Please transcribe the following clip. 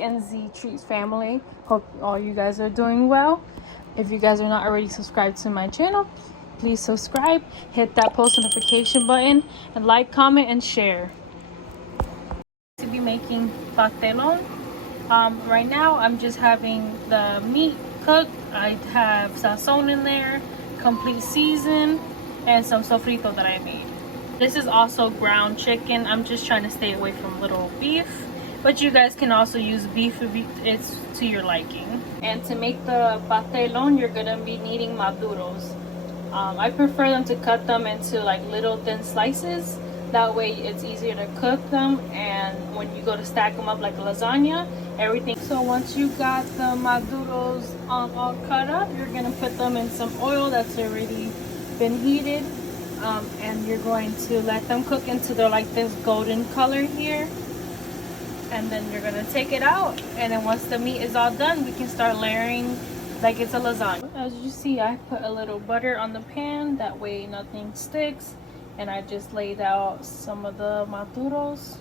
and Z Treats family. Hope all you guys are doing well. If you guys are not already subscribed to my channel, please subscribe, hit that post notification button, and like, comment, and share. To be making pastelon. Right now I'm just having the meat cooked. I have Sazon in there, complete season, and some Sofrito that I made. This is also ground chicken. I'm just trying to stay away from little beef, but you guys can also use beef if it's to your liking. And to make the pastelon, you're gonna be needing Maduros. I prefer them to cut them into like little thin slices. That way it's easier to cook them, and when you go to stack them up like a lasagna, everything. So once you got the Maduros all cut up, you're gonna put them in some oil that's already been heated. And you're going to let them cook until they're like this golden color here, and then you're gonna take it out, and then once the meat is all done, we can start layering like it's a lasagna. As you see, I put a little butter on the pan, that way nothing sticks, and I just laid out some of the Maduros.